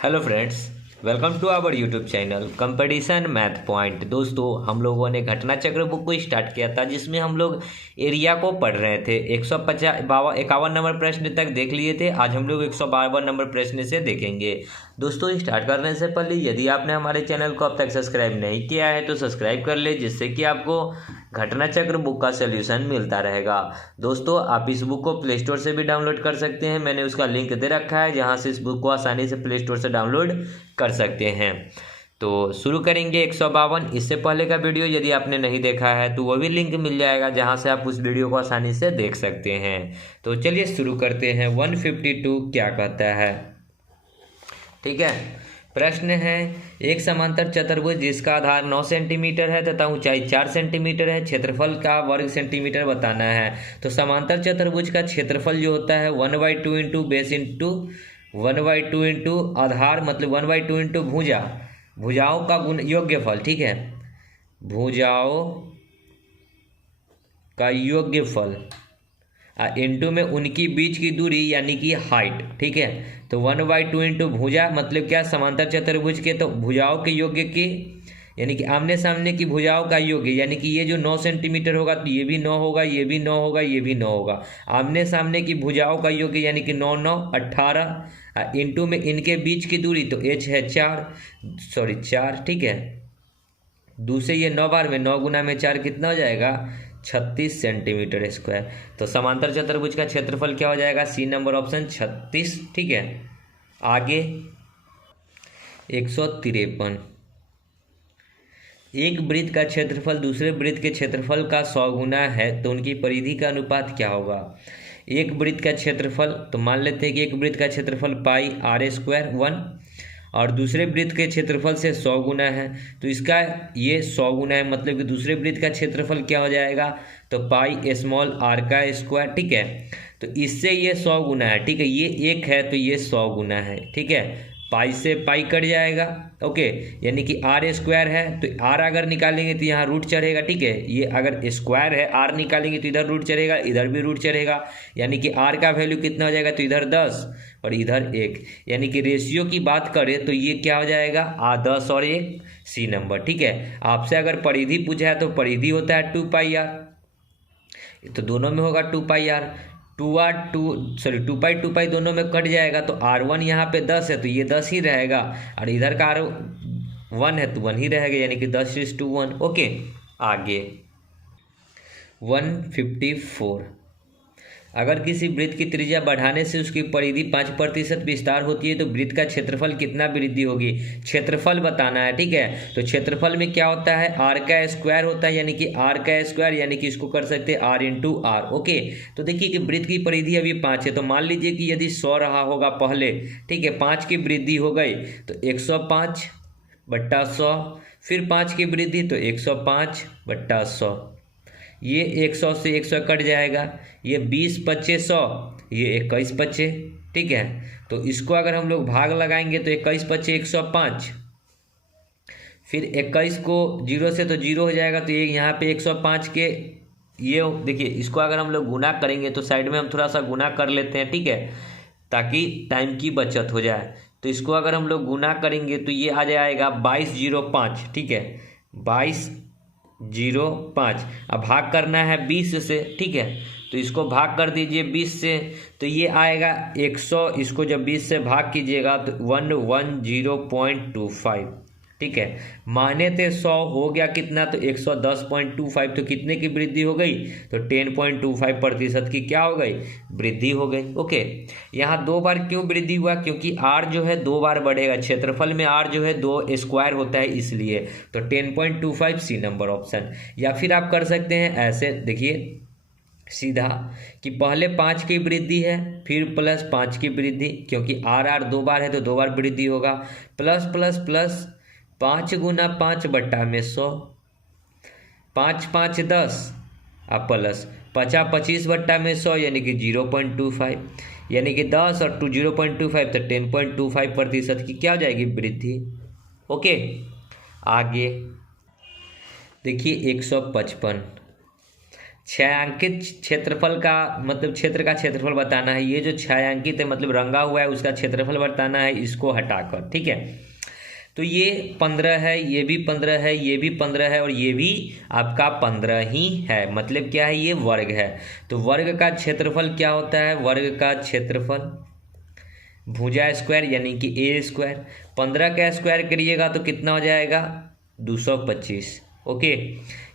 Hello friends, welcome to our YouTube channel competition math point. दोस्तों, हम लोगों ने घटना चक्र बुक को स्टार्ट किया था जिसमें हम लोग एरिया को पढ़ रहे थे। 151 नंबर प्रश्न तक देख लिए थे। आज हम लोग 152 नंबर प्रश्न से देखेंगे। दोस्तों, स्टार्ट करने से पहले यदि आपने हमारे चैनल को अब तक सब्सक्राइब नहीं किया है तो सब्सक्राइब कर ले, जिससे कि आपको घटना चक्र बुक का सोल्यूशन मिलता रहेगा। दोस्तों, आप इस बुक को प्ले स्टोर से भी डाउनलोड कर सकते हैं। मैंने उसका लिंक दे रखा है, जहां से इस बुक को आसानी से प्ले स्टोर से डाउनलोड कर सकते हैं। तो शुरू करेंगे 152। इससे पहले का वीडियो यदि आपने नहीं देखा है तो वो भी लिंक मिल जाएगा, जहां से आप उस वीडियो को आसानी से देख सकते हैं। तो चलिए शुरू करते हैं। 152 क्या कहता है, ठीक है। प्रश्न है, एक समांतर चतुर्भुज जिसका आधार 9 सेंटीमीटर है तथा ऊंचाई 4 सेंटीमीटर है, क्षेत्रफल का वर्ग सेंटीमीटर बताना है। तो समांतर चतुर्भुज का क्षेत्रफल जो होता है 1/2 इंटू बेस इंटू 1/2 इंटू आधार, मतलब 1/2 इंटू भुजाओं का गुण योग्यफल, ठीक है। भुजाओं का योग्यफल इंटू में उनकी बीच की दूरी यानी कि हाइट, ठीक है। तो 1/2 इंटू भुजा मतलब क्या, समांतर चतुर्भुज के तो भुजाओं के योग्य की यानी कि आमने सामने की भुजाओं का योग्य, यानी कि ये जो 9 सेंटीमीटर होगा तो ये भी 9 होगा, ये भी 9 होगा, ये भी 9 होगा। आमने सामने की भुजाओं का योग्य यानी कि 9 9 18 इंटू में इनके बीच की दूरी, तो h है 4, ठीक है। दूसरे ये 9 बार में 9 गुना में 4 कितना हो जाएगा, 36 सेंटीमीटर स्क्वायर। तो समांतर चतुर्भुज का क्षेत्रफल क्या हो जाएगा, सी नंबर ऑप्शन 36, ठीक है। आगे 153, एक वृत्त का क्षेत्रफल दूसरे वृत्त के क्षेत्रफल का 100 गुना है तो उनकी परिधि का अनुपात क्या होगा। एक वृत्त का क्षेत्रफल, तो मान लेते हैं कि एक वृत्त का क्षेत्रफल पाई आर स्क्वायर 1 और दूसरे वृत्त के क्षेत्रफल से 100 गुना है, तो इसका ये 100 गुना है, मतलब कि दूसरे वृत्त का क्षेत्रफल क्या हो जाएगा, तो पाई स्मॉल आर का स्क्वायर, ठीक है। तो इससे ये 100 गुना है, ठीक है। ये 1 है तो ये 100 गुना है, ठीक है। पाई से पाई कट जाएगा, ओके, यानी कि आर स्क्वायर है तो आर अगर निकालेंगे तो यहाँ रूट चढ़ेगा, ठीक है। ये अगर स्क्वायर है, आर निकालेंगे तो इधर रूट चढ़ेगा, इधर भी रूट चढ़ेगा, यानी कि आर का वैल्यू कितना हो जाएगा, तो इधर 10 और इधर 1, यानी कि रेशियो की बात करें तो ये क्या हो जाएगा, 10 और 1, सी नंबर, ठीक है। आपसे अगर परिधि पूछा है तो परिधि होता है 2πr, तो दोनों में होगा 2πr, 2π दोनों में कट जाएगा, तो R1 यहाँ पे 10 है तो ये 10 ही रहेगा, और इधर का R1 है तो 1 ही रहेगा, यानी कि 10:1, ओके। आगे 154, अगर किसी वृत्त की त्रिज्या बढ़ाने से उसकी परिधि 5% विस्तार होती है तो वृत्त का क्षेत्रफल कितना वृद्धि होगी। क्षेत्रफल बताना है, ठीक है। तो क्षेत्रफल में क्या होता है, आर का स्क्वायर होता है, यानी कि आर का स्क्वायर, यानी कि इसको कर सकते हैं आर इंटू आर, ओके। तो देखिए कि वृत्त की परिधि अभी 5 है, तो मान लीजिए कि यदि 100 रहा होगा पहले, ठीक है, 5 की वृद्धि हो गई तो 105/100, फिर 5 की वृद्धि तो 105/100, ये 100 से 100 कट जाएगा, ये 20×5 100, ये 21×5, ठीक है। तो इसको अगर हम लोग भाग लगाएंगे तो 21×5 105, फिर 21 को 0 से तो 0 हो जाएगा, तो ये यहाँ पे 105 के ये देखिए, इसको अगर हम लोग गुना करेंगे तो साइड में हम थोड़ा सा गुना कर लेते हैं, ठीक है, ताकि टाइम की बचत हो जाए। तो इसको अगर हम लोग गुना करेंगे तो ये आ जाएगा 2205, ठीक है, 2205। अब भाग करना है 20 से, ठीक है, तो इसको भाग कर दीजिए 20 से, तो ये आएगा 100, इसको जब 20 से भाग कीजिएगा तो 110.25, ठीक है। माने थे 100 हो गया कितना, तो 110.25, तो कितने की वृद्धि हो गई, तो 10.25% की क्या हो गई, वृद्धि हो गई, ओके। यहाँ 2 बार क्यों वृद्धि हुआ, क्योंकि आर जो है 2 बार बढ़ेगा, क्षेत्रफल में आर जो है 2 स्क्वायर होता है इसलिए, तो 10.25 सी नंबर ऑप्शन। या फिर आप कर सकते हैं ऐसे, देखिए सीधा कि पहले 5 की वृद्धि है फिर प्लस 5 की वृद्धि, क्योंकि आर 2 बार है तो 2 बार वृद्धि होगा, प्लस प्लस प्लस 5 गुना 5/100, 5 5 10 अब प्लस 50 25/100, यानी कि 0.25, यानी कि 10 और 0.25 तो 10.25% की क्या हो जाएगी, वृद्धि, ओके। आगे देखिए 155, छायांकित क्षेत्रफल का मतलब क्षेत्र का क्षेत्रफल बताना है। ये जो छायांकित है मतलब रंगा हुआ है उसका क्षेत्रफल बताना है, इसको हटाकर। ठीक है, तो ये 15 है, ये भी 15 है, ये भी 15 है और ये भी आपका 15 ही है। मतलब क्या है, ये वर्ग है। तो वर्ग का क्षेत्रफल क्या होता है, वर्ग का क्षेत्रफल भुजा स्क्वायर यानी कि ए स्क्वायर। 15 का स्क्वायर करिएगा तो कितना हो जाएगा, 225। ओके,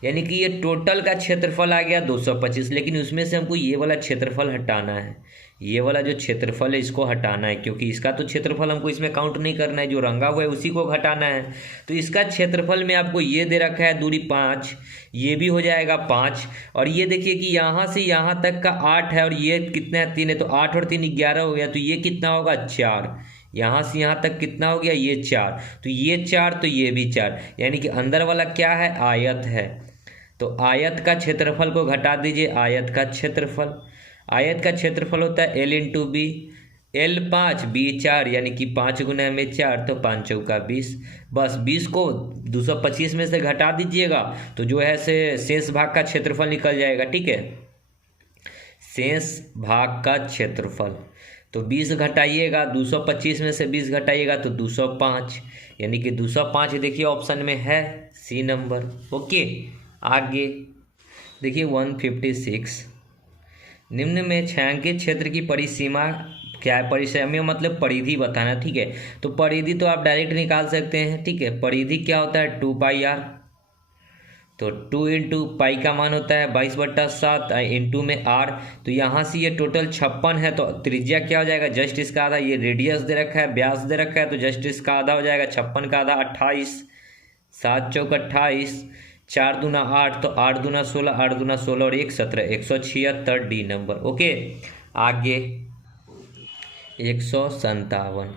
यानी कि ये टोटल का क्षेत्रफल आ गया 225, लेकिन उसमें से हमको ये वाला क्षेत्रफल हटाना है। ये वाला जो क्षेत्रफल है इसको हटाना है, क्योंकि इसका तो क्षेत्रफल हमको इसमें काउंट नहीं करना है, जो रंगा हुआ है उसी को हटाना है। तो इसका क्षेत्रफल में आपको ये दे रखा है दूरी 5, ये भी हो जाएगा 5। और ये देखिए कि यहाँ से यहाँ तक का 8 है और ये कितना है, 3 है, तो 8 और 3 11 हो गया। तो ये कितना होगा, 4। यहाँ से यहाँ तक कितना हो गया, ये 4। तो ये 4 तो ये भी 4, यानी कि अंदर वाला क्या है, आयत है। तो आयत का क्षेत्रफल को घटा दीजिए, आयत का क्षेत्रफल, आयत का क्षेत्रफल होता है L into B. L 5 B 4 यानी कि 5 गुना में 4 तो 5 चौका 20। बस 20 को 225 में से घटा दीजिएगा तो जो है से शेष भाग का क्षेत्रफल निकल जाएगा। ठीक है, शेष भाग का क्षेत्रफल, तो 20 घटाइएगा, 225 में से 20 घटाइएगा तो 205, यानी कि 205 देखिए ऑप्शन में है, सी नंबर। ओके, आगे देखिए 156, निम्न में छायांकित क्षेत्र की परिसीमा क्या है, परिसीमा मतलब परिधि बताना। ठीक है, तो परिधि तो आप डायरेक्ट निकाल सकते हैं। ठीक है, परिधि क्या होता है, 2πr। तो 2 इंटू पाई का मान होता है 22/7 इंटू में r। तो यहाँ से ये टोटल 56 है, तो त्रिज्या क्या हो जाएगा, जस्ट इसका आधा। ये रेडियस दे रखा है, व्यास दे रखा है, तो जस्ट इसका आधा हो जाएगा। 56 का आधा 28, 7 चौक 28, 4 दूना 8, तो 8 दूना 16, 8 दूना 16 और 1 17, 176 डी नंबर। ओके, आगे 157,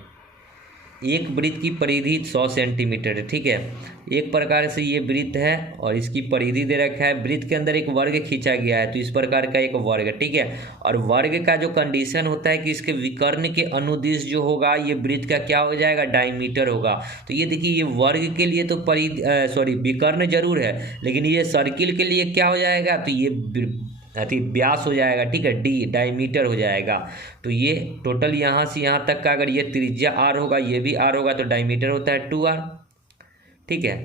एक वृत्त की परिधि 100 सेंटीमीटर है। ठीक है, एक प्रकार से ये वृत्त है और इसकी परिधि दे रखा है। वृत्त के अंदर एक वर्ग खींचा गया है, तो इस प्रकार का एक वर्ग है। ठीक है, और वर्ग का जो कंडीशन होता है कि इसके विकर्ण के अनुदिश जो होगा ये वृत्त का क्या हो जाएगा, डायमीटर होगा। तो ये देखिए, ये वर्ग के लिए तो विकर्ण जरूर है, लेकिन ये सर्किल के लिए क्या हो जाएगा, तो ये व्यास हो जाएगा। ठीक है, डी डायमीटर हो जाएगा। तो ये टोटल यहाँ से यहाँ तक का अगर ये त्रिज्या r होगा, ये भी r होगा, तो डायमीटर होता है 2r। ठीक है,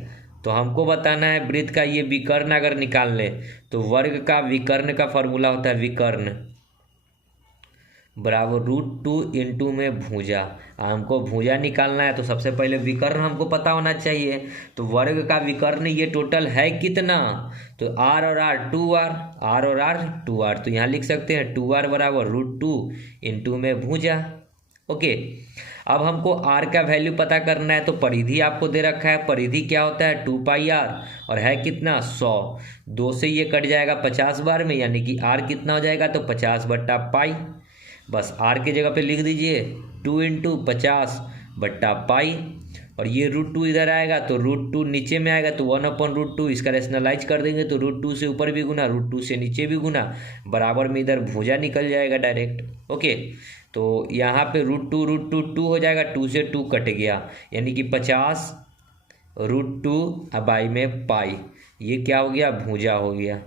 तो हमको बताना है वृत्त का ये विकर्ण अगर निकाल लें तो वर्ग का विकर्ण का फॉर्मूला होता है विकर्ण बराबर √2 इंटू में भुजा। हमको भुजा निकालना है तो सबसे पहले विकर्ण हमको पता होना चाहिए। तो वर्ग का विकर्ण ये टोटल है कितना, तो r और r 2r, r और r 2r। तो यहाँ लिख सकते हैं 2r बराबर √2 इंटू में भुजा। ओके, अब हमको r का वैल्यू पता करना है, तो परिधि आपको दे रखा है। परिधि क्या होता है, 2πr और है कितना, 100। 2 से ये कट जाएगा 50 बार में, यानी कि r कितना हो जाएगा, तो 50/π। बस r के जगह पे लिख दीजिए 2 इंटू 50/π। और ये √2 इधर आएगा तो √2 नीचे में आएगा, तो 1/√2। इसका रेशनलाइज कर देंगे तो √2 से ऊपर भी गुना, √2 से नीचे भी गुना, बराबर में इधर भुजा निकल जाएगा डायरेक्ट। ओके, तो यहाँ पे √2 2 हो जाएगा, 2 से 2 कट गया, यानी कि 50 √2 में पाई। ये क्या हो गया, भुजा हो गया।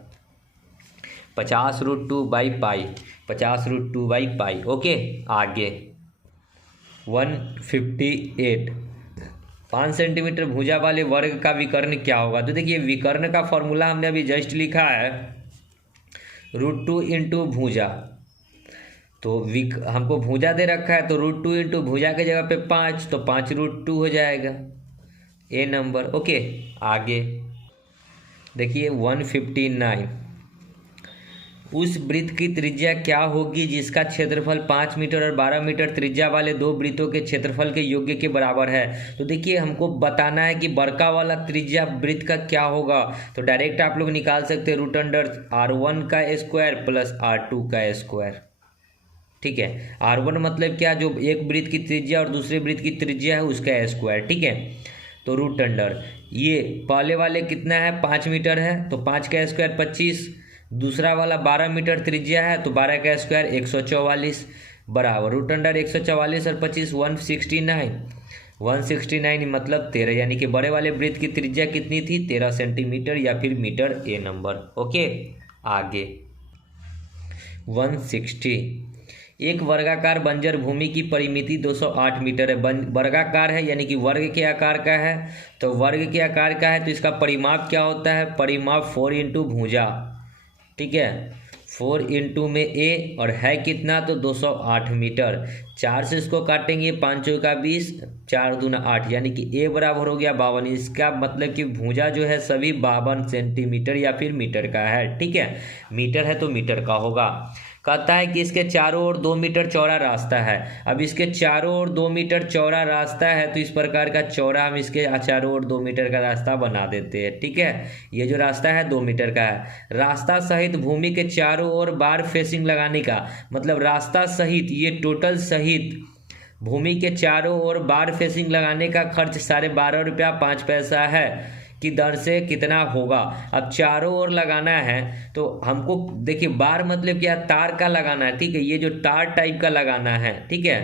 50 √2/π, 50 √2/π। ओके, आगे 158, 5 सेंटीमीटर भुजा वाले वर्ग का विकर्ण क्या होगा। तो देखिए, विकर्ण का फॉर्मूला हमने अभी जस्ट लिखा है √2 इंटू भुजा। तो हमको भुजा दे रखा है, तो √2 इंटू भुजा के जगह पे 5, तो 5 √2 हो जाएगा, ए नंबर। ओके, आगे देखिए 159, उस वृत्त की त्रिज्या क्या होगी जिसका क्षेत्रफल 5 मीटर और 12 मीटर त्रिज्या वाले दो वृत्तों के क्षेत्रफल के योग्य के बराबर है। तो देखिए, हमको बताना है कि बड़का वाला त्रिज्या वृत्त का क्या होगा। तो डायरेक्ट आप लोग निकाल सकते हैं √r1 का स्क्वायर प्लस r2 का स्क्वायर। ठीक है, r1 मतलब क्या, जो एक वृत्त की त्रिज्या और दूसरे वृत्त की त्रिज्या है उसका स्क्वायर। ठीक है, तो √, ये पहले वाले कितना है, 5 मीटर है, तो 5 का स्क्वायर 25। दूसरा वाला 12 मीटर त्रिज्या है, तो 12 का स्क्वायर 144 बराबर √, 144 और 25 169। 169 मतलब 13, यानी कि बड़े वाले वृत्त की त्रिज्या कितनी थी, 13 सेंटीमीटर या फिर मीटर, ए नंबर। ओके, आगे 160। एक वर्गाकार बंजर भूमि की परिमिति 208 मीटर है। वर्गाकार है यानी कि वर्ग के आकार का है, तो वर्ग के आकार का है तो इसका परिमाप क्या होता है, परिमाप 4 इंटू भुजा, ठीक है, 4 इंटू में ए और है कितना तो 208 मीटर। 4 से इसको काटेंगे, 5 चौके का 20, 4 दूना 8, यानी कि ए बराबर हो गया 52। इसका मतलब कि भुजा जो है सभी 52 सेंटीमीटर या फिर मीटर का है, ठीक है, मीटर है तो मीटर का होगा। कहता है कि इसके चारों ओर 2 मीटर चौड़ा रास्ता है। अब इसके चारों ओर 2 मीटर चौड़ा रास्ता है तो इस प्रकार का चौड़ा हम इसके चारों ओर 2 मीटर का रास्ता बना देते हैं, ठीक है। ये जो रास्ता है 2 मीटर का है। रास्ता सहित भूमि के चारों ओर बार फेसिंग लगाने का मतलब रास्ता सहित, ये टोटल सहित भूमि के चारों ओर बार फेसिंग लगाने का खर्च 12.5 रुपया 5 पैसा है की दर से कितना होगा। अब चारों ओर लगाना है तो हमको देखिए बार मतलब क्या, तार का लगाना है, ठीक है, ये जो तार टाइप का लगाना है, ठीक है।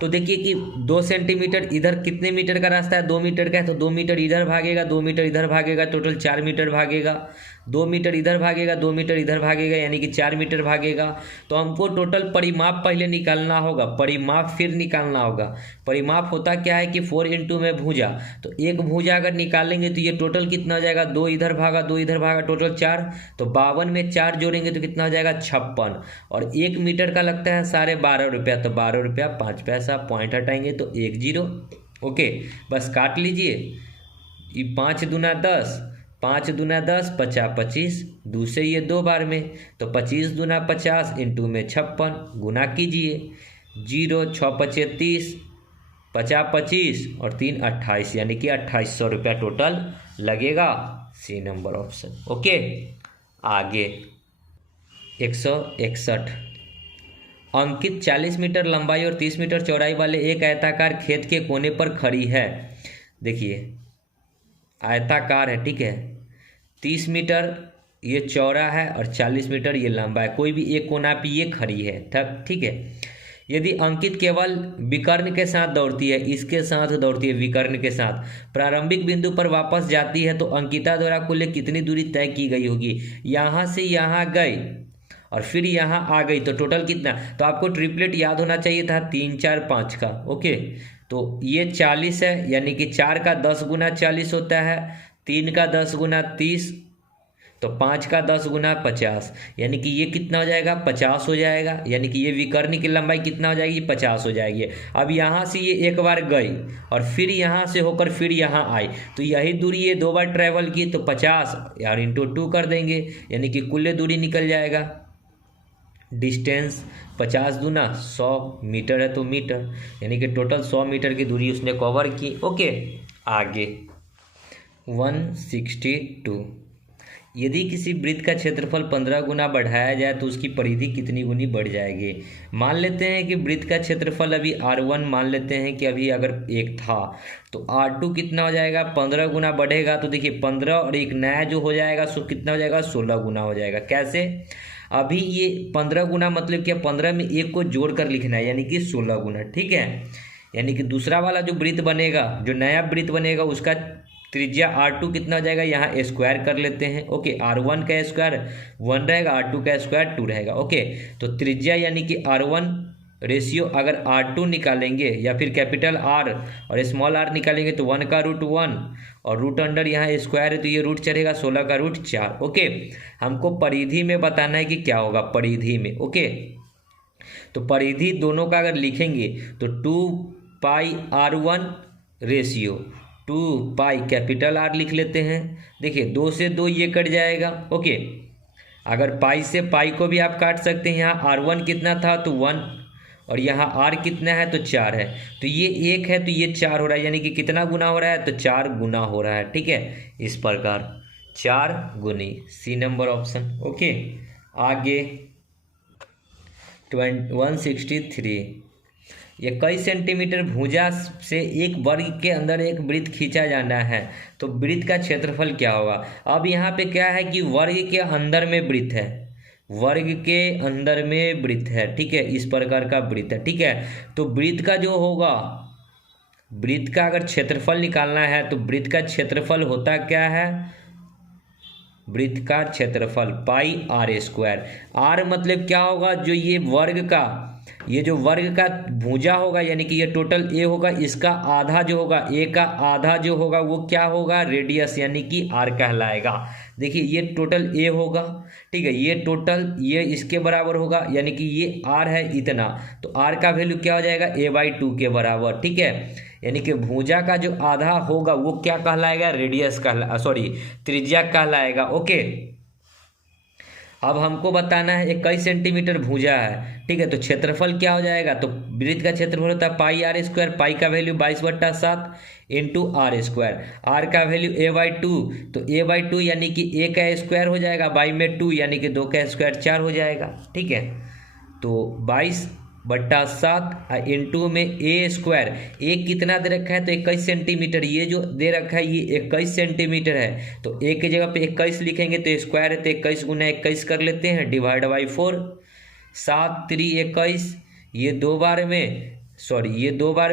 तो देखिए कि 2 सेंटीमीटर इधर कितने मीटर का रास्ता है, 2 मीटर का है, तो 2 मीटर इधर भागेगा, 2 मीटर इधर भागेगा, टोटल 4 मीटर भागेगा। 2 मीटर इधर भागेगा, 2 मीटर इधर भागेगा, यानी कि 4 मीटर भागेगा। तो हमको टोटल परिमाप पहले निकालना होगा, परिमाप फिर निकालना होगा। परिमाप होता क्या है कि 4 इंटू में भुजा, तो एक भुजा अगर निकालेंगे तो ये टोटल कितना हो जाएगा, 2 इधर भागा 2 इधर भागा, टोटल 4, तो 52 में 4 जोड़ेंगे तो कितना हो जाएगा 56। और 1 मीटर का लगता है 12.5 रुपया, तो 12 रुपया 5 पैसा, पॉइंट हटाएंगे तो 1 0। ओके, बस काट लीजिए। ये 5 दूना 10, 5 दूना 10, 50 25, 2 से ये 2 बार में, तो 25 दूना 50 इंटू में 56, गुना कीजिए, 0 6 5 30, 50 25 और 3 28, यानी कि 2800 रुपया टोटल लगेगा। सी नंबर ऑप्शन। ओके, आगे 161। अंकित 40 मीटर लंबाई और 30 मीटर चौड़ाई वाले एक आयताकार खेत के कोने पर खड़ी है। देखिए आयताकार है, ठीक है, 30 मीटर ये चौड़ा है और 40 मीटर ये लंबा है, कोई भी एक कोना पे ये खड़ी है, ठीक है। यदि अंकित केवल विकर्ण के साथ दौड़ती है, इसके साथ दौड़ती है विकर्ण के साथ, प्रारंभिक बिंदु पर वापस जाती है तो अंकिता द्वारा कुल कितनी दूरी तय की गई होगी। यहाँ से यहाँ गई और फिर यहाँ आ गई तो टोटल कितना, तो आपको ट्रिपलेट याद होना चाहिए था 3 4 5 का। ओके, तो ये 40 है, यानी कि 4 का 10 गुना 40 होता है, 3 का 10 गुना 30, तो 5 का 10 गुना 50, यानी कि ये कितना हो जाएगा 50 हो जाएगा, यानी कि ये विकर्ण की लंबाई कितना हो जाएगी 50 हो जाएगी। अब यहाँ से ये एक बार गई और फिर यहाँ से होकर फिर यहाँ आई, तो यही दूरी ये 2 बार ट्रैवल की, तो 50 यार इंटू 2 कर देंगे, यानी कि कुल दूरी निकल जाएगा। डिस्टेंस 50 दूना 100 मीटर है तो मीटर, यानी कि टोटल 100 मीटर की दूरी उसने कवर की। ओके, आगे 162। यदि किसी वृत्त का क्षेत्रफल 15 गुना बढ़ाया जाए तो उसकी परिधि कितनी गुनी बढ़ जाएगी। मान लेते हैं कि वृत्त का क्षेत्रफल अभी R1 मान लेते हैं कि अभी अगर 1 था तो R2 कितना हो जाएगा 15 गुना बढ़ेगा, तो देखिए 15 और एक नया जो हो जाएगा सो कितना हो जाएगा 16 गुना हो जाएगा। कैसे, अभी ये 15 गुना मतलब क्या, 15 में 1 को जोड़ कर लिखना है, यानी कि 16 गुना, ठीक है। यानी कि दूसरा वाला जो वृत्त बनेगा, जो नया वृत्त बनेगा उसका त्रिज्या R2 कितना हो जाएगा, यहाँ स्क्वायर कर लेते हैं। ओके, R1 का स्क्वायर 1 रहेगा, R2 का स्क्वायर 2 रहेगा। ओके, तो त्रिज्या यानी कि R1 रेशियो अगर R2 निकालेंगे या फिर कैपिटल R और स्मॉल r निकालेंगे तो 1 का रूट 1 और रूट अंडर यहाँ स्क्वायर है तो ये रूट चढ़ेगा 16 का रूट 4। ओके, हमको परिधि में बताना है कि क्या होगा परिधि में। ओके, तो परिधि दोनों का अगर लिखेंगे तो 2 पाई R1 ratio 2 pi capital R लिख लेते हैं। देखिए 2 से 2 ये कट जाएगा। ओके, अगर पाई से पाई को भी आप काट सकते हैं। यहाँ R1 कितना था तो 1 और यहाँ R कितना है तो 4 है, तो ये 1 है तो ये 4 हो रहा है, यानी कि कितना गुना हो रहा है तो 4 गुना हो रहा है, ठीक है। इस प्रकार 4 गुनी, सी नंबर ऑप्शन। ओके, आगे 163। ये कई सेंटीमीटर भुजा से एक वर्ग के अंदर एक वृत्त खींचा जाना है तो वृत्त का क्षेत्रफल क्या होगा। अब यहाँ पे क्या है कि वर्ग के अंदर में वृत्त है, वर्ग के अंदर में वृत्त है, ठीक है, इस प्रकार का वृत्त है, ठीक है। तो वृत्त का जो होगा, वृत्त का अगर क्षेत्रफल निकालना है तो वृत्त का क्षेत्रफल होता क्या है, वृत्त का क्षेत्रफल पाई आर स्क्वायर। आर मतलब क्या होगा, जो ये वर्ग का, ये जो वर्ग का भुजा होगा यानी कि ये टोटल ए होगा, इसका आधा जो होगा, ए का आधा जो होगा वो क्या होगा, रेडियस यानी कि आर कहलाएगा। देखिए ये टोटल ए होगा, ठीक है, ये टोटल ये इसके बराबर होगा यानी कि ये आर है इतना, तो आर का वैल्यू क्या हो जाएगा, a/2 के बराबर, ठीक है। यानी कि भुजा का जो आधा होगा वो क्या कहलाएगा, रेडियस त्रिज्या कहलाएगा। ओके, अब हमको बताना है 21 सेंटीमीटर भुजा है, ठीक है, तो क्षेत्रफल क्या हो जाएगा, तो वृत्त का क्षेत्रफल होता है पाई आर स्क्वायर, पाई का value 22/7 into R square, R का वैल्यू a/2, तो a/2 यानी कि a का स्क्वायर हो जाएगा, बाई में 2 यानी कि 2 का स्क्वायर 4 हो जाएगा, ठीक है। तो 22/7 इंटू में a स्क्वायर, ए कितना दे रखा है, तो 21 सेंटीमीटर, ये जो दे रखा है ये 21 सेंटीमीटर है, तो a के जगह पे 21 लिखेंगे, तो स्क्वायर है तो 21 गुना 21 कर लेते हैं, डिवाइड बाई 4, 7 3 21, ये दो बार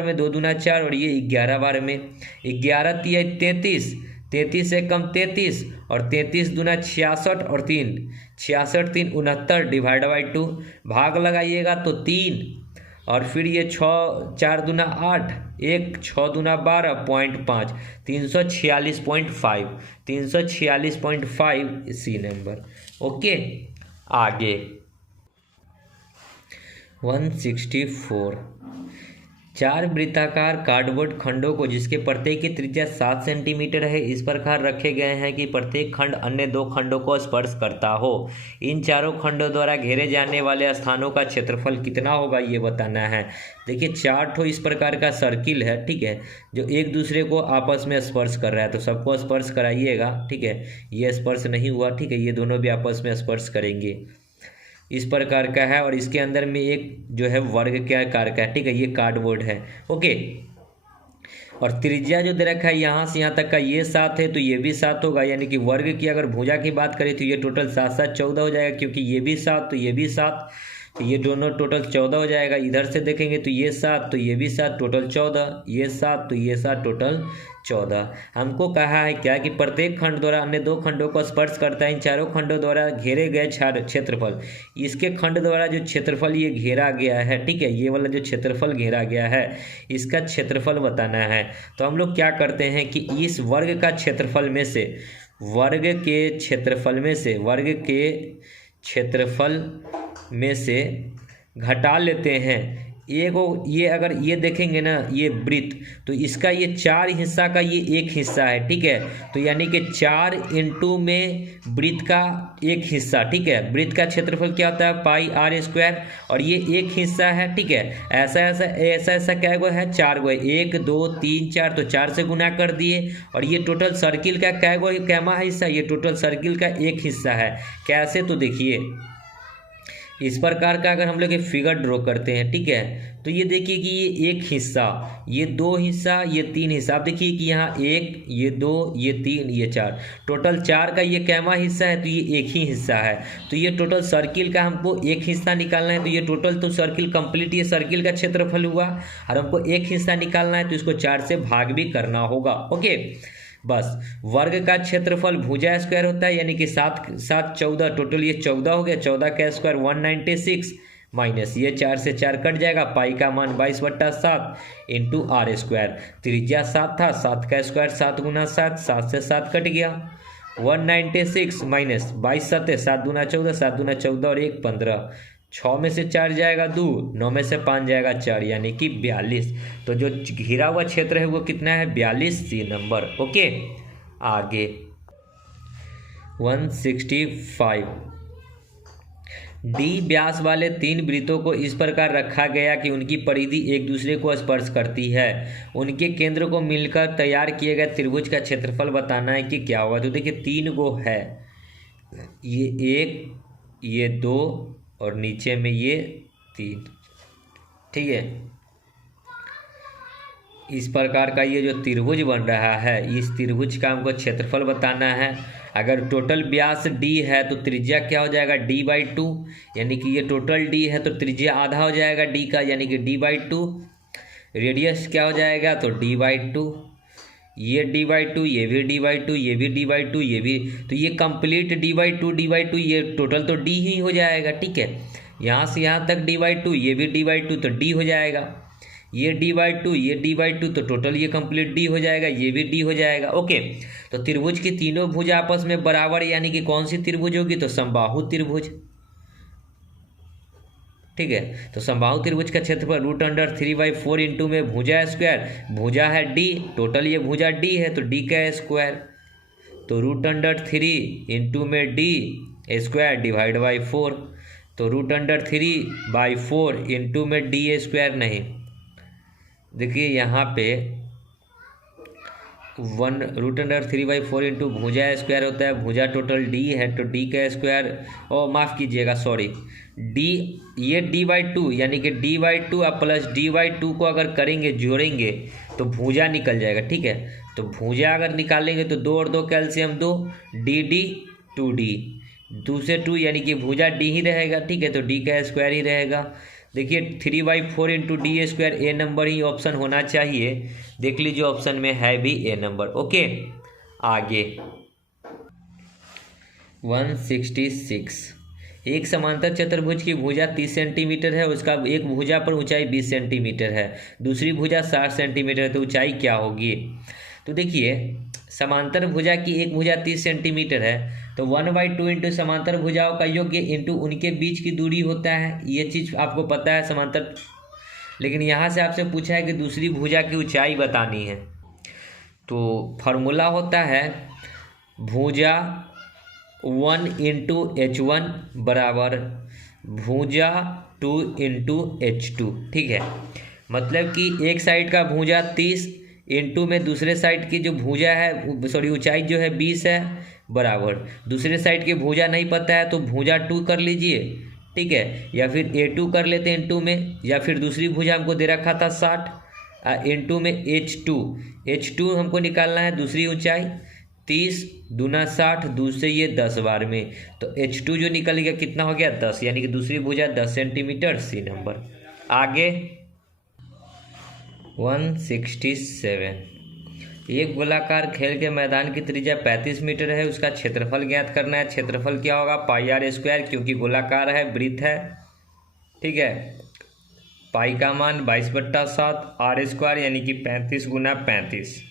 में 2 दूना 4 और ये 11 बार में, 11 3 33, 33 से कम 33 और 33 दूना 66 और 3 66 3 69 डिवाइड बाई 2, भाग लगाइएगा तो 3 और फिर ये 6 4 दूना 8, 1 6 दूना 12.5, 346.5, 346.5 सी नंबर। ओके, आगे 164, 4 वृत्ताकार कार्डबोर्ड खंडों को जिसके प्रत्येक की त्रिज्या 7 सेंटीमीटर है इस प्रकार रखे गए हैं कि प्रत्येक खंड अन्य 2 खंडों को स्पर्श करता हो। इन चारों खंडों द्वारा घेरे जाने वाले स्थानों का क्षेत्रफल कितना होगा ये बताना है। देखिए 4 ठो इस प्रकार का सर्किल है, ठीक है, जो एक दूसरे को आपस में स्पर्श कर रहा है, तो सबको स्पर्श कराइएगा, ठीक है। ये स्पर्श नहीं हुआ, ठीक है, ये दोनों भी आपस में स्पर्श करेंगे, इस प्रकार का है। और इसके अंदर में एक जो है वर्ग के आकार का है, ठीक है, ये कार्डबोर्ड है। ओके, और त्रिज्या जो दे रखा है यहाँ से यहाँ तक का ये 7 है, तो ये भी 7 होगा, यानी कि वर्ग की अगर भुजा की बात करें तो ये टोटल 7 7 14 हो जाएगा, क्योंकि ये भी 7 तो ये भी 7, तो ये दोनों टोटल 14 हो जाएगा। इधर से देखेंगे तो ये 7 तो ये भी 7, टोटल 14, ये 7 तो ये 7, टोटल 14। हमको कहा है क्या कि प्रत्येक खंड द्वारा अन्य 2 खंडों को स्पर्श करता है। इन चारों खंडों द्वारा घेरे गए क्षेत्रफल, इसके खंड द्वारा जो क्षेत्रफल ये घेरा गया है, ठीक है, ये वाला जो क्षेत्रफल घेरा गया है इसका क्षेत्रफल बताना है। तो हम लोग क्या करते हैं कि इस वर्ग का क्षेत्रफल में से, वर्ग के क्षेत्रफल में से घटा लेते हैं ये अगर ये देखेंगे ना, ये वृत्त, तो इसका ये 4 हिस्सा का ये एक हिस्सा है, ठीक है, तो यानी कि 4 इंटू में वृत्त का एक हिस्सा, ठीक है। वृत्त का क्षेत्रफल क्या होता है, पाई आर स्क्वायर, और ये एक हिस्सा है, ठीक है। ऐसा क्या गो है, 4 गो है, 1 2 3 4, तो 4 से गुना कर दिए। और ये टोटल सर्किल का कैमा हिस्सा, ये टोटल सर्किल का एक हिस्सा है। कैसे, तो देखिए इस प्रकार का अगर हम लोग फिगर ड्रॉ करते हैं, ठीक है, तो ये देखिए कि ये एक हिस्सा, ये 2 हिस्सा, ये 3 हिस्सा। आप देखिए कि यहाँ 1, ये 2, ये 3, ये 4, टोटल 4 का ये कैमा हिस्सा है, तो ये एक ही हिस्सा है। तो ये टोटल सर्किल का हमको एक हिस्सा निकालना है, तो ये टोटल तो सर्किल कंप्लीट, ये सर्किल का क्षेत्रफल हुआ, और हमको एक हिस्सा निकालना है तो इसको 4 से भाग भी करना होगा। ओके, बस वर्ग का क्षेत्रफल भुजा स्क्वायर होता है, यानी कि 7 7 14, टोटल ये 14 हो गया, 14 का स्क्वायर 196 माइनस ये 4 से 4 कट जाएगा, पाई का मान 22/7 इंटू आर स्क्वायर। त्रिज्या 7 था, 7 का स्क्वायर 7 गुना 7, 7 से 7 कट गया, 196 माइनस 22 7 7 दूना 14, 7 दूना 14 और 1 15, 6 में से 4 जाएगा 2, 9 में से 5 जाएगा 4, यानी कि 42। तो जो घिरा हुआ क्षेत्र है वो कितना है, 42 सी नंबर। ओके, आगे 165, डी व्यास वाले 3 वृत्तों को इस प्रकार रखा गया कि उनकी परिधि एक दूसरे को स्पर्श करती है। उनके केंद्र को मिलकर तैयार किए गए त्रिभुज का क्षेत्रफल बताना है कि क्या होगा। तो देखिए 3 गो है, ये 1, ये 2 और नीचे में ये 3, ठीक है। इस प्रकार का ये जो त्रिभुज बन रहा है, इस त्रिभुज का हमको क्षेत्रफल बताना है। अगर टोटल व्यास d है तो त्रिज्या क्या हो जाएगा, d/2, यानी कि ये टोटल d है तो त्रिज्या आधा हो जाएगा d का, यानी कि d/2। रेडियस क्या हो जाएगा, तो d/2, ये d/2, ये भी d/2, ये भी d/2, ये भी, तो ये कंप्लीट d/2, ये टोटल तो d ही हो जाएगा। ठीक है, यहाँ से यहाँ तक d/2, ये भी d/2, तो d हो जाएगा। ये d/2, ये d/2, तो टोटल ये कंप्लीट d हो जाएगा, ये भी d हो जाएगा। ओके, तो त्रिभुज की तीनों भुज आपस में बराबर, यानी कि कौन सी त्रिभुज होगी, तो समबाहु त्रिभुज। ठीक है, तो समबाहु त्रिभुज का क्षेत्रफल √3/4 इंटू में भुजा स्क्वायर, भुजा है d, टोटल ये भुजा d है तो d का स्क्वायर, तो √3 इंटू में d स्क्वायर डिवाइड बाई 4, तो √3/4 इंटू में d स्क्वायर नहीं, देखिए यहाँ पे 1√3/4 इंटू भुजा स्क्वायर होता है, भुजा टोटल d है तो d का स्क्वायर, और माफ़ कीजिएगा सॉरी, d, ये d/2 यानी कि d/2 आप प्लस d/2 को अगर करेंगे जोड़ेंगे तो भुजा निकल जाएगा। ठीक है, तो भुजा अगर निकालेंगे तो 2 और 2 कैल्शियम 2, dd 2d, 2 से 2 यानी कि भुजा d ही रहेगा। ठीक है, तो d का स्क्वायर ही रहेगा। देखिए 3/4 इंटू d स्क्वायर, ए नंबर ही ऑप्शन होना चाहिए। देख लीजिए ऑप्शन में है भी ए नंबर। ओके, आगे 166, एक समांतर चतुर्भुज की भुजा 30 सेंटीमीटर है, उसका एक भुजा पर ऊंचाई 20 सेंटीमीटर है, दूसरी भुजा 60 सेंटीमीटर है, तो ऊंचाई क्या होगी। तो देखिए समांतर भुजा की एक भुजा 30 सेंटीमीटर है, तो 1/2 इंटू समांतर भुजाओं का योग्य इंटू उनके बीच की दूरी होता है, ये चीज़ आपको पता है समांतर। लेकिन यहाँ से आपसे पूछा है कि दूसरी भुजा की ऊंचाई बतानी है, तो फॉर्मूला होता है भुजा 1 इंटू H1 बराबर भुजा 2 इंटू H2। ठीक है, मतलब कि एक साइड का भुजा 30 इंटू में दूसरे साइड की जो भुजा है, सॉरी ऊंचाई जो है 20 है, बराबर दूसरे साइड की भुजा नहीं पता है तो भुजा 2 कर लीजिए। ठीक है, या फिर A2 कर लेते हैं इंटू में, या फिर दूसरी भुजा हमको दे रखा था 60 इंटू में H2 हमको निकालना है दूसरी ऊंचाई, 30 दूना 60, दूसरे ये 10 बार में, तो H2 जो निकल गया कितना हो गया 10, यानी कि दूसरी भुजा 10 सेंटीमीटर, सी नंबर। आगे 167, एक गोलाकार खेल के मैदान की त्रिज्या 35 मीटर है, उसका क्षेत्रफल ज्ञात करना है। क्षेत्रफल क्या होगा, πr², क्योंकि गोलाकार है, वृत्त है। ठीक है, पाई का मान 22/7, r² यानी कि 35 गुना 35,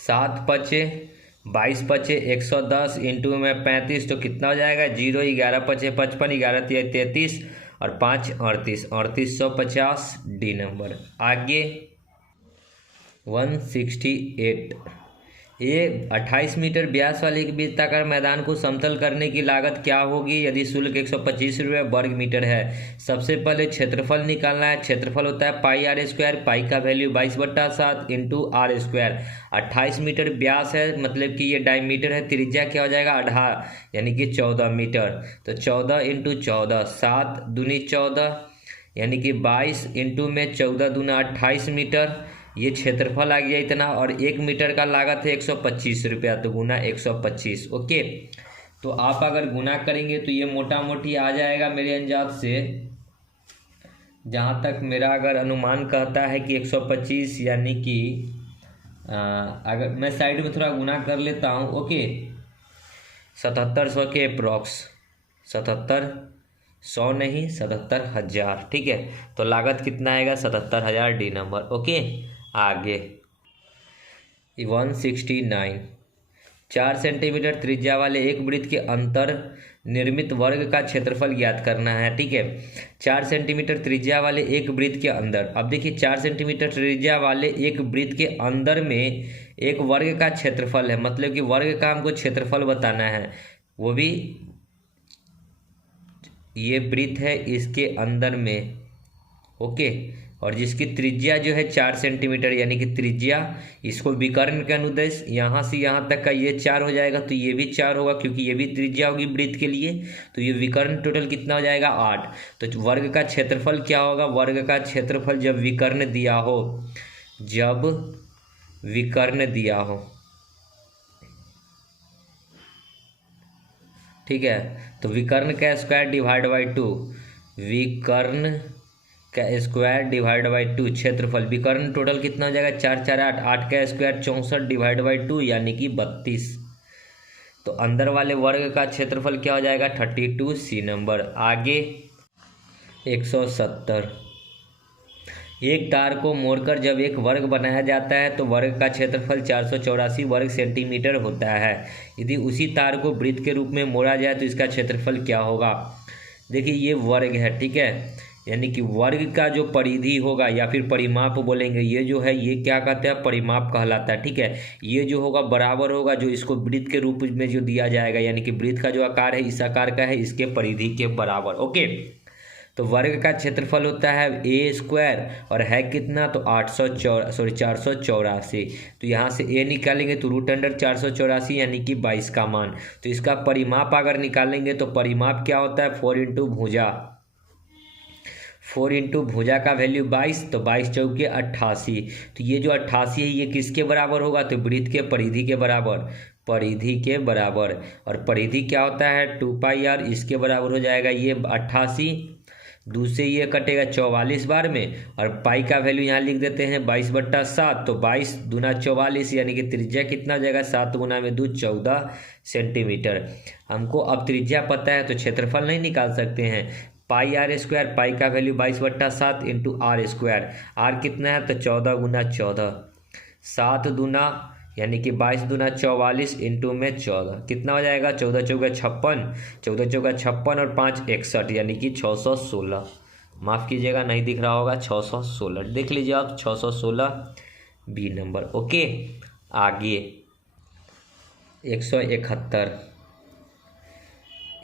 7 पचे 22 पचे 110 इंटू में 35, तो कितना हो जाएगा 0, 11 पचे 55, 11 तिया 33 और 5 38, 3850 डी नंबर। आगे 168, ये 28 मीटर व्यास वाले एक वृत्ताकार मैदान को समतल करने की लागत क्या होगी यदि शुल्क 125 रुपये वर्ग मीटर है। सबसे पहले क्षेत्रफल निकालना है। क्षेत्रफल होता है πr², पाई का वैल्यू 22/7 इंटू r²। 28 मीटर व्यास है, मतलब कि ये डायमीटर है, त्रिज्या क्या हो जाएगा 18 यानी कि 14 मीटर, तो 14 इंटू 14, 7 दूनी 14 यानी कि 22 इंटू में 14 दूना 28 मीटर, ये क्षेत्रफल आ गया इतना, और 1 मीटर का लागत है 125 रुपया, तो गुना 125। ओके, तो आप अगर गुना करेंगे तो ये मोटा मोटी आ जाएगा मेरे अंदाज से, जहाँ तक मेरा अगर अनुमान कहता है कि 125, यानी कि अगर मैं साइड में थोड़ा गुना कर लेता हूँ। ओके, 7700 के अप्रॉक्स, 7700 नहीं 77,000। ठीक है, तो लागत कितना आएगा 77,000 डी नंबर। ओके, आगे 169, 4 सेंटीमीटर त्रिज्या वाले एक वृत्त के अंतर निर्मित वर्ग का क्षेत्रफल ज्ञात करना है। ठीक है, 4 सेंटीमीटर त्रिज्या वाले एक वृत्त के अंदर, अब देखिए 4 सेंटीमीटर त्रिज्या वाले एक वृत्त के अंदर में एक वर्ग का क्षेत्रफल है, मतलब कि वर्ग का हमको क्षेत्रफल बताना है, वो भी ये वृत्त है इसके अंदर में। ओके, और जिसकी त्रिज्या जो है 4 सेंटीमीटर, यानी कि त्रिज्या, इसको विकर्ण के अनुदेश यहाँ से यहाँ तक का ये 4 हो जाएगा, तो ये भी 4 होगा क्योंकि ये भी त्रिज्या होगी वृत्त के लिए, तो ये विकर्ण टोटल कितना हो जाएगा 8। तो वर्ग का क्षेत्रफल क्या होगा, वर्ग का क्षेत्रफल जब विकर्ण दिया हो, जब विकर्ण दिया हो, ठीक है, तो विकर्ण का स्क्वायर डिवाइड बाई 2, विकर्ण का स्क्वायर डिवाइड बाई 2 क्षेत्रफल विकर्ण टोटल कितना हो जाएगा 4 4 8 8 का स्क्वायर 64 डिवाइड बाई 2 यानी कि 32। तो अंदर वाले वर्ग का क्षेत्रफल क्या हो जाएगा 32 सी नंबर। आगे 170। एक तार को मोड़कर जब एक वर्ग बनाया जाता है तो वर्ग का क्षेत्रफल 484 वर्ग सेंटीमीटर होता है। यदि उसी तार को वृत्त के रूप में मोड़ा जाए तो इसका क्षेत्रफल क्या होगा। देखिए ये वर्ग है, ठीक है, यानी कि वर्ग का जो परिधि होगा या फिर परिमाप बोलेंगे, ये जो है ये क्या कहते हैं परिमाप कहलाता है, ठीक है। ये जो होगा बराबर होगा जो इसको वृत्त के रूप में जो दिया जाएगा, यानी कि वृत्त का जो आकार है इस आकार का है, इसके परिधि के बराबर। ओके, तो वर्ग का क्षेत्रफल होता है ए स्क्वायर और है कितना तो 484। तो यहाँ से ए निकालेंगे तो √484 यानी कि 22 का मान। तो इसका परिमाप अगर निकालेंगे तो परिमाप क्या होता है 4 इंटू भुजा, 4 इंटू भुजा का वैल्यू 22, तो 22 चौके 88। तो ये जो 88 है ये किसके बराबर होगा तो वृत्त के परिधि के बराबर, परिधि के बराबर। और परिधि क्या होता है 2πr, इसके बराबर हो जाएगा ये 88। दूसरे ये कटेगा 44 बार में और पाई का वैल्यू यहाँ लिख देते हैं 22/7। तो 22 दूना 44 यानी कि त्रिज्या कितना हो जाएगा 7 गुना में 2 14 सेंटीमीटर। हमको अब त्रिज्या पता है तो क्षेत्रफल नहीं निकाल सकते हैं। पाई आर स्क्वायर, पाई का value 22/7 into R square, R कितना है तो 14 गुना 14, 7 दूना यानी कि 22 दूना 44 इंटू में 14 कितना हो जाएगा 14 चौका 56, 14 चौका 56 और 5 61 यानी कि 616। माफ़ कीजिएगा नहीं दिख रहा होगा 616, देख लीजिए आप 616 बी नंबर। ओके, आगे 171।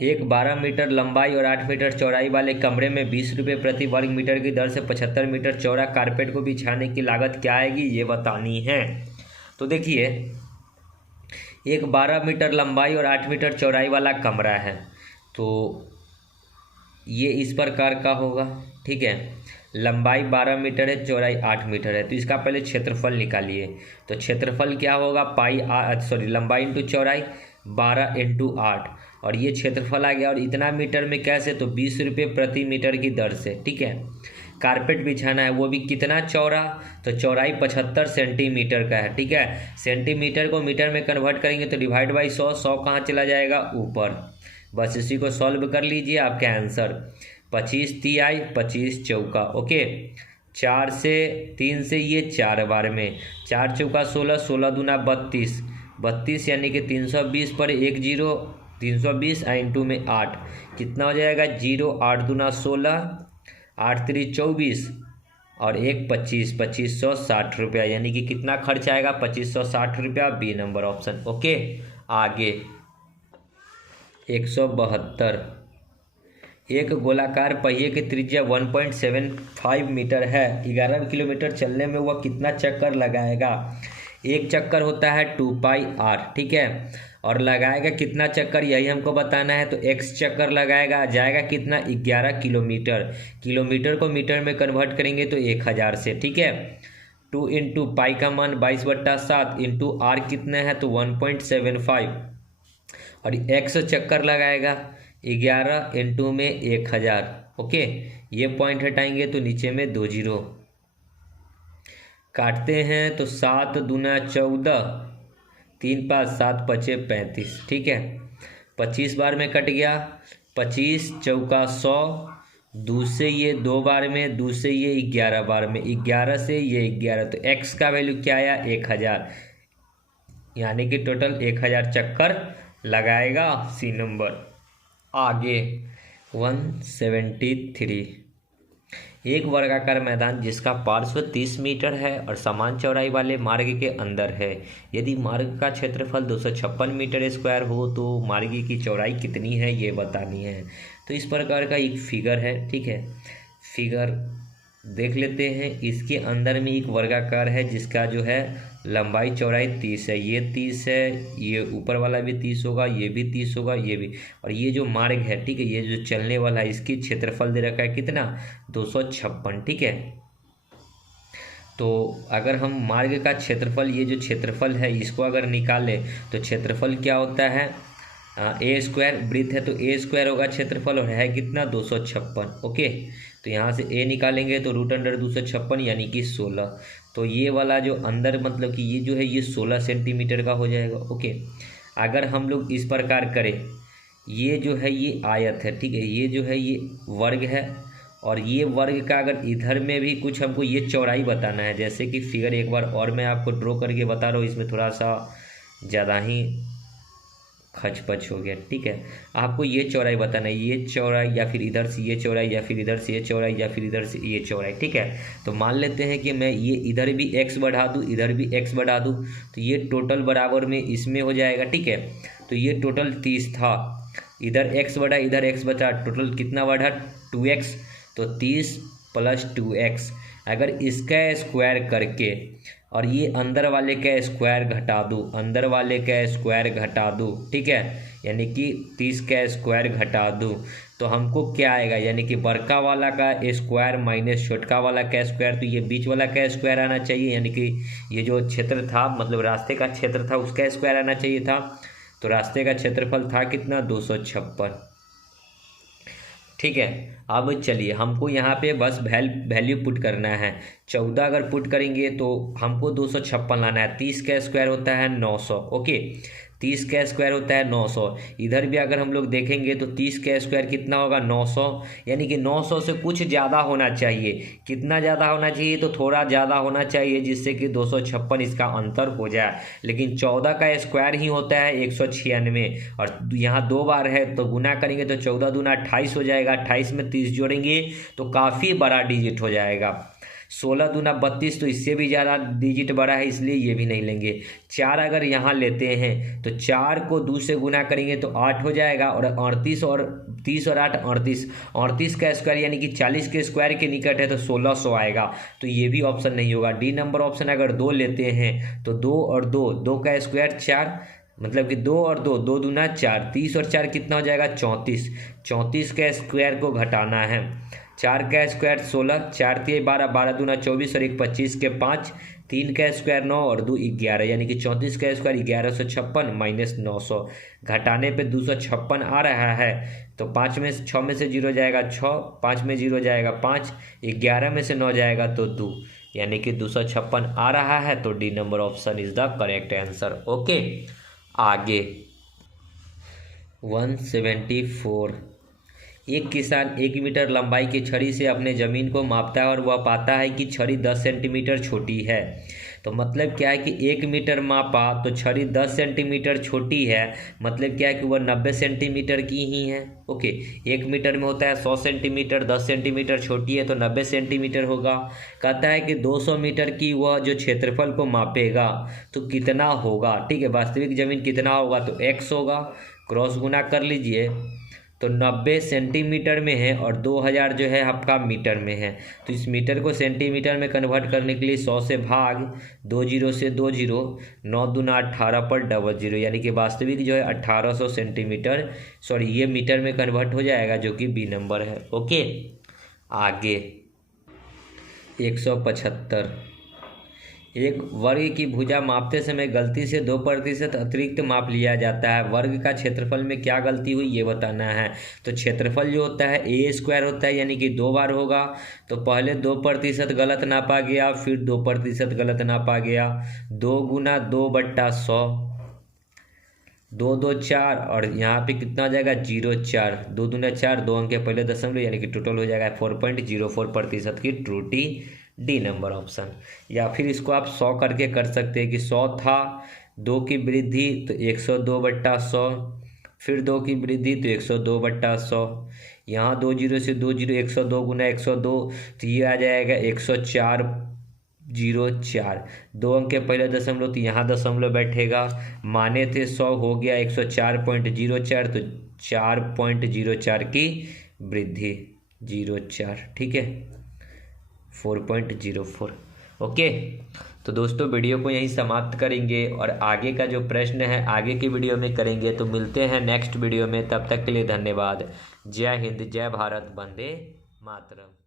एक 12 मीटर लंबाई और 8 मीटर चौड़ाई वाले कमरे में 20 रुपये प्रति वर्ग मीटर की दर से 75 मीटर चौड़ा कारपेट को बिछाने की लागत क्या आएगी ये बतानी है। तो देखिए एक 12 मीटर लंबाई और 8 मीटर चौड़ाई वाला कमरा है, तो ये इस प्रकार का होगा, ठीक है। लंबाई 12 मीटर है, चौड़ाई 8 मीटर है, तो इसका पहले क्षेत्रफल निकालिए। तो क्षेत्रफल क्या होगा लंबाई इंटू चौड़ाई 12 इंटू 8 और ये क्षेत्रफल आ गया। और इतना मीटर में कैसे तो 20 रुपये प्रति मीटर की दर से, ठीक है। कारपेट बिछाना है, वो भी कितना चौड़ा तो चौड़ाई 75 सेंटीमीटर का है, ठीक है। सेंटीमीटर को मीटर में कन्वर्ट करेंगे तो डिवाइड बाई 100, 100 कहाँ चला जाएगा ऊपर। बस इसी को सॉल्व कर लीजिए, आपका आंसर 25 तिहाई 25 चौका। ओके, 4 से 3 से ये 4 बार में, 4 चौका 16, 16 दूना 32, 32 यानी कि 320 पर 1 0 320 इंटू में 8 कितना हो जाएगा 0, 8 दूना 16, 8 3 24 और 1 25, 2560 रुपया, यानी कि कितना खर्च आएगा 2560 रुपया, बी नंबर ऑप्शन। ओके, आगे 172। एक गोलाकार पहिए की त्रिज्या 1.75 मीटर है, 11 किलोमीटर चलने में वह कितना चक्कर लगाएगा। एक चक्कर होता है 2πr, ठीक है, और लगाएगा कितना चक्कर यही हमको बताना है। तो x चक्कर लगाएगा, जाएगा कितना 11 किलोमीटर, किलोमीटर को मीटर में कन्वर्ट करेंगे तो 1000 से, ठीक है। 2 इंटू पाई का मान 22/7 इंटू आर कितना है तो 1.75 और x चक्कर लगाएगा 11 इंटू में 1000। ओके, ये पॉइंट हटाएंगे तो नीचे में 2 0 काटते हैं तो 7 दूना 14, 3 5 7 5 35, ठीक है। 25 बार में कट गया, 25 चौका 100, दूसरे ये 2 बार में, दूसरे ये 11 बार में, 11 से ये 11, तो x का वैल्यू क्या आया 1000, यानी कि टोटल 1000 चक्कर लगाएगा, सी नंबर। आगे 173। एक वर्गाकार मैदान जिसका पार्श्व 30 मीटर है और समान चौड़ाई वाले मार्ग के अंदर है। यदि मार्ग का क्षेत्रफल 256 मीटर स्क्वायर हो तो मार्ग की चौड़ाई कितनी है ये बतानी है। तो इस प्रकार का एक फिगर है, ठीक है। फिगर देख लेते हैं। इसके अंदर में एक वर्गाकार है जिसका जो है लंबाई चौड़ाई 30 है, ये 30 है, ये ऊपर वाला भी 30 होगा, ये भी 30 होगा, ये भी, और ये जो मार्ग है, ठीक है, ये जो चलने वाला है इसकी क्षेत्रफल दे रखा है कितना 256, ठीक है। तो अगर हम मार्ग का क्षेत्रफल, ये जो क्षेत्रफल है इसको अगर निकालें तो क्षेत्रफल क्या होता है ए स्क्वायर ब्रीथ है तो ए स्क्वायर होगा क्षेत्रफल, और है कितना 256। ओके, तो यहाँ से ए निकालेंगे तो √256 यानी कि 16। तो ये वाला जो अंदर मतलब कि ये जो है ये 16 सेंटीमीटर का हो जाएगा। ओके, अगर हम लोग इस प्रकार करें, ये जो है ये आयत है, ठीक है, ये जो है ये वर्ग है, और ये वर्ग का अगर इधर में भी कुछ हमको ये चौड़ाई बताना है, जैसे कि फिगर एक बार और मैं आपको ड्रॉ करके बता रहा हूँ, इसमें थोड़ा सा ज़्यादा ही खचपच हो गया, ठीक है। आपको ये चौड़ाई बताना है, ये चौड़ाई या फिर इधर से ये चौड़ाई या फिर इधर से ये चौड़ाई या फिर इधर से ये चौड़ाई, ठीक है। तो मान लेते हैं कि मैं ये इधर भी x बढ़ा दूँ, इधर भी x बढ़ा दूँ, तो ये टोटल बराबर में इसमें हो जाएगा, ठीक है। तो ये टोटल 30 था, इधर x बढ़ा इधर x बचा, टोटल कितना बढ़ा 2x, तो 30 + 2x। अगर इसका स्क्वायर करके और ये अंदर वाले का स्क्वायर घटा दूँ, अंदर वाले का स्क्वायर घटा दूँ, ठीक है, यानी कि 30 का स्क्वायर घटा दूँ, तो हमको क्या आएगा, यानी कि बड़का वाला का स्क्वायर माइनस छोटका वाला का स्क्वायर, तो ये बीच वाला का स्क्वायर आना चाहिए, यानी कि ये जो क्षेत्र था मतलब रास्ते का क्षेत्र था उसका स्क्वायर आना चाहिए था। तो रास्ते का क्षेत्रफल था कितना 256, ठीक है। अब चलिए हमको यहाँ पे बस वैल्यू पुट करना है। 14 अगर पुट करेंगे तो हमको 256 लाना है। 30 का स्क्वायर होता है 900। ओके, 30 का स्क्वायर होता है 900। इधर भी अगर हम लोग देखेंगे तो 30 का स्क्वायर कितना होगा 900, यानी कि 900 से कुछ ज़्यादा होना चाहिए। कितना ज़्यादा होना चाहिए, तो थोड़ा ज़्यादा होना चाहिए, जिससे कि 256 इसका अंतर हो जाए। लेकिन 14 का स्क्वायर ही होता है 196, और यहाँ 2 बार है तो गुना करेंगे तो 14 दूना 28 हो जाएगा। 28 में 30 जोड़ेंगे तो काफ़ी बड़ा डिजिट हो जाएगा। 16 दूना 32, तो इससे भी ज़्यादा डिजिट बड़ा है, इसलिए ये भी नहीं लेंगे। 4 अगर यहाँ लेते हैं तो 4 को 2 से गुना करेंगे तो 8 हो जाएगा, और 38 और 30 और 8 38, 38 का स्क्वायर यानी कि 40 के स्क्वायर के निकट है तो 1600 आएगा। तो ये भी ऑप्शन नहीं होगा। डी नंबर ऑप्शन अगर 2 लेते हैं तो 2 और 2, 2 का स्क्वायर 4, मतलब कि 2 और 2, 2 दूना 4, 30 और 4 कितना हो जाएगा 34। 34 का स्क्वायर को घटाना है। 4 का स्क्वायर 16, 4 3 12, 12 दूना 24 और 1 25 के 5, 3 का स्क्वायर 9 और 2 11, यानी कि 34 का स्क्वायर 1156 माइनस 900, घटाने पे 256 आ रहा है। तो 6 में से 0 जाएगा 6, 5 में 0 जाएगा 5, 11 में से 9 जाएगा तो 2, यानी कि 256 आ रहा है। तो D number option is the correct answer. Okay, आगे 174। एक किसान 1 मीटर लंबाई की छड़ी से अपने ज़मीन को मापता है और वह पाता है कि छड़ी 10 सेंटीमीटर छोटी है। तो मतलब क्या है कि 1 मीटर मापा तो छड़ी 10 सेंटीमीटर छोटी है, मतलब क्या है कि वह 90 सेंटीमीटर की ही है। ओके, 1 मीटर में होता है 100 सेंटीमीटर, 10 सेंटीमीटर छोटी है तो 90 सेंटीमीटर होगा। कहता है कि 200 मीटर की वह जो क्षेत्रफल को मापेगा तो कितना होगा, ठीक है। वास्तविक ज़मीन कितना होगा तो x होगा, क्रॉस गुना कर लीजिए। तो 90 सेंटीमीटर में है और 2000 जो है आपका मीटर में है, तो इस मीटर को सेंटीमीटर में कन्वर्ट करने के लिए 100 से भाग, 2 0 से 2 0, 9 दूना 18 पर 00, यानी कि वास्तविक जो है 1800 सेंटीमीटर, सॉरी ये मीटर में कन्वर्ट हो जाएगा, जो कि बी नंबर है। ओके, आगे 175। एक वर्ग की भुजा मापते समय गलती से 2% अतिरिक्त माप लिया जाता है। वर्ग का क्षेत्रफल में क्या गलती हुई ये बताना है। तो क्षेत्रफल जो होता है ए स्क्वायर होता है, यानी कि 2 बार होगा। तो पहले 2% गलत नापा गया, फिर 2% गलत नापा गया। 2 गुना 2/100, 2 2 4, और यहाँ पे कितना हो जाएगा 0.4, 2 दूना 4, 2 अंक के पहले दशमलव, यानी कि टोटल हो जाएगा 4.04% की त्रुटि, डी नंबर ऑप्शन। या फिर इसको आप 100 करके कर सकते हैं कि 100 था, 2 की वृद्धि तो 102/100, फिर 2 की वृद्धि तो 102/100, यहाँ 2 0 से 2 0, 102 गुना 102, तो ये आ जाएगा 104.04, 2 अंक के पहले दशमलव तो यहाँ दशमलव बैठेगा, माने थे 100 हो गया 104.04, तो 4.04 की वृद्धि 04, ठीक है 4.04। ओके, तो दोस्तों वीडियो को यहीं समाप्त करेंगे और आगे का जो प्रश्न है आगे की वीडियो में करेंगे। तो मिलते हैं नेक्स्ट वीडियो में, तब तक के लिए धन्यवाद। जय हिंद, जय भारत, वंदे मातरम।